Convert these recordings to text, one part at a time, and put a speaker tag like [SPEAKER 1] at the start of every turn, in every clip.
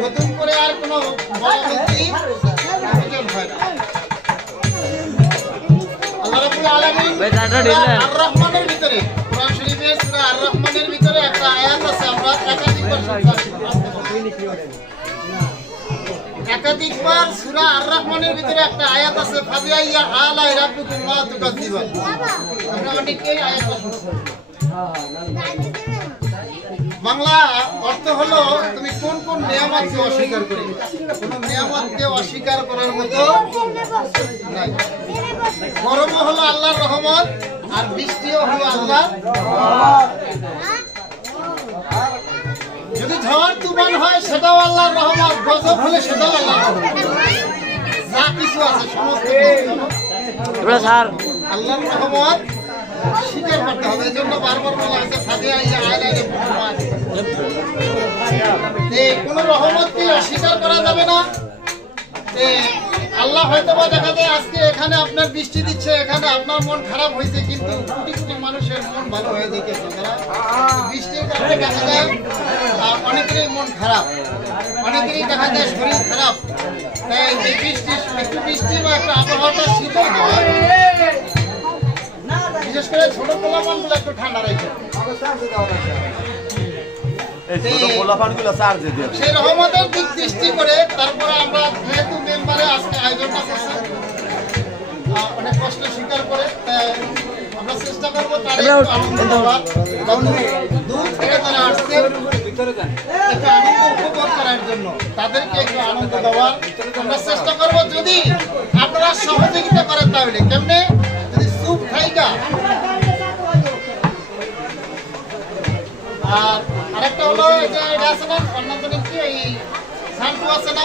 [SPEAKER 1] নতুন করে আর কোনো বলতেই প্রয়োজন হয় না। আল্লাহ রাব্বুল আলামিন। আর রহমানের ভিতরে কোরআন শরীফে সূরা আর রহমানের ভিতরে একটা আয়াত আছে আমরা একাধিকবার একাধিকবার আর রহমানের ভিতরে একটা আয়াত আছে ফাবিআইয়া আলাই রাব্বিকুম মা তুকাজ্জিবান আমরা অনেকেই শুনছি বাংলা অর্থ হলো তুমি কোন কোন নিয়ামতকে অস্বীকার করি কোন নিয়ামতকে অস্বীকার করার মতো নাই। গরমও হলো আল্লাহর রহমত, আর বৃষ্টিও হলো আল্লাহ যদি ঝড় তুফান হয় সেটাও আল্লাহর রহমত গজব হলে সেটাও রহমত। যা কিছু আছে সমস্ত
[SPEAKER 2] স্যার।
[SPEAKER 1] আল্লাহর রহমত স্বীকার করতে হবে এই জন্য বারবার বলা হয়েছে সাথে আইয়া। যে কোনো রহমতকে অস্বীকার করা যাবে না। আল্লাহ হয়তো বা দেখা যায় আজকে এখানে আপনার বৃষ্টি দিচ্ছে এখানে আপনার মন খারাপ হয়েছে কিন্তু কোটি কোটি মানুষের মন ভালো হয়ে যেতেছে তারা বৃষ্টির কারণে দেখা যায় অনেকেরই মন খারাপ অনেকেরই দেখা যায় শরীর খারাপ। তাই এই বৃষ্টি একটু বৃষ্টি বা একটা আবহাওয়াটা শীতল হয় বিশেষ করে ছোট পোলাপানগুলো একটু ঠান্ডা রাখে।
[SPEAKER 3] দিয়ে
[SPEAKER 1] সেই রহমতের দিক দৃষ্টি করে তারপরে আমরা আজকে আয়োজনটা করছি অনেক কষ্ট স্বীকার করে আমরা চেষ্টা করব তাদের আনন্দ দেওয়ার দূর থেকে তারা আসছে একটু আনন্দ উপভোগ করার জন্য তাদেরকে একটু আনন্দ দেওয়ার আমরা চেষ্টা করব। যদি আপনারা সহযোগিতা করেন তাহলে কেমনে? যদি স্যুপ খাইকা আর আরেকটা হলো যে এটা আছে না অন্যান্য কি এই সান্টু আছে না?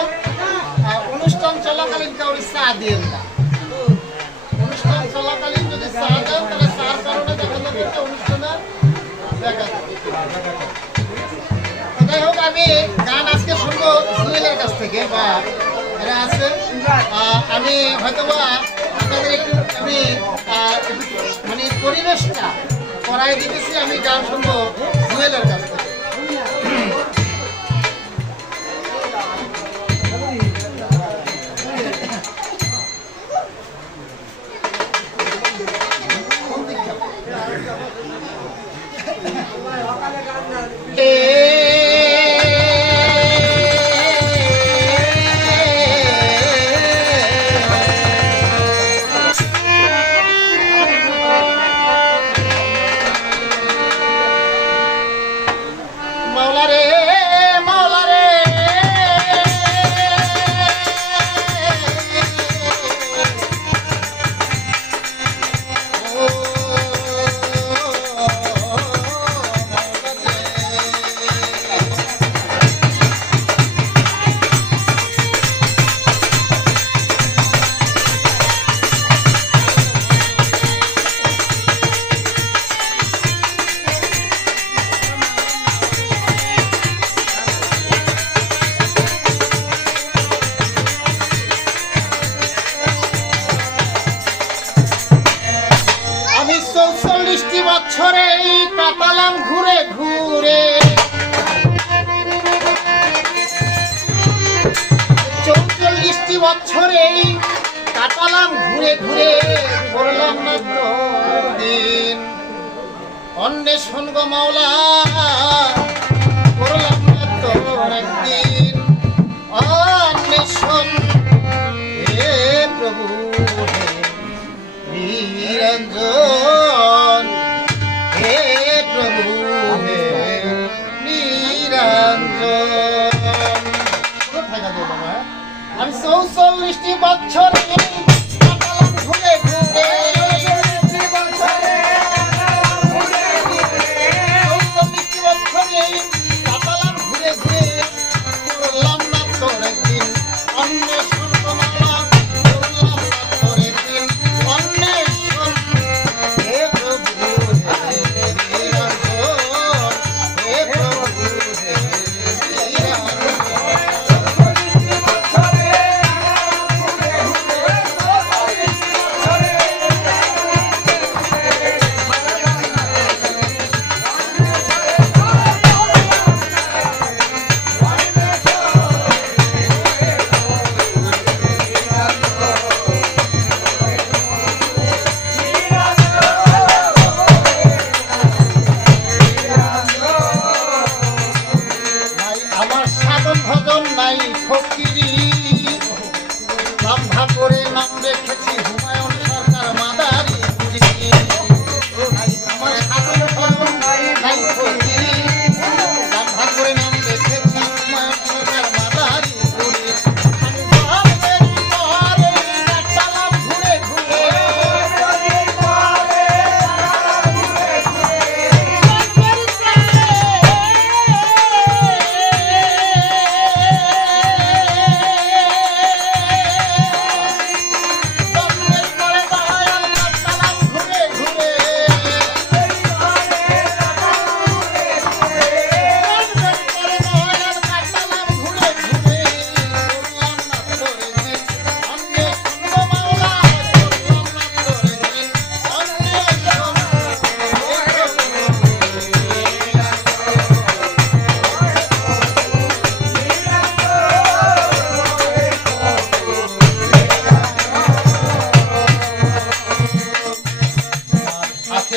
[SPEAKER 1] অনুষ্ঠান চলাকালীন কাউরি চা দিয়ে না। অনুষ্ঠান চলাকালীন যদি চা দেন, তাহলে চার কারণে দেখা যাবে যে অনুষ্ঠানে দেখা হোক, আমি গান আজকে কাছ থেকে, বা আছে। আমি হয়তো মানে পরিবেশটা করাই দিতেছি, আমি গান শুনব সুহেলের কাছ থেকে। চৌচল্লিশটি বছরে কাটালাম ঘুরে ঘুরে। চৌচল্লিশটি বছরে কাটালাম ঘুরে ঘুরে না দিন অন্বেষণ গো মাওলা অন্বেষণ প্রভু নিরঞ্জন। আমি চৌচল্লিশটি বছর ঘুরে ঘুরে श्री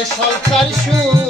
[SPEAKER 1] 少
[SPEAKER 2] 开炫。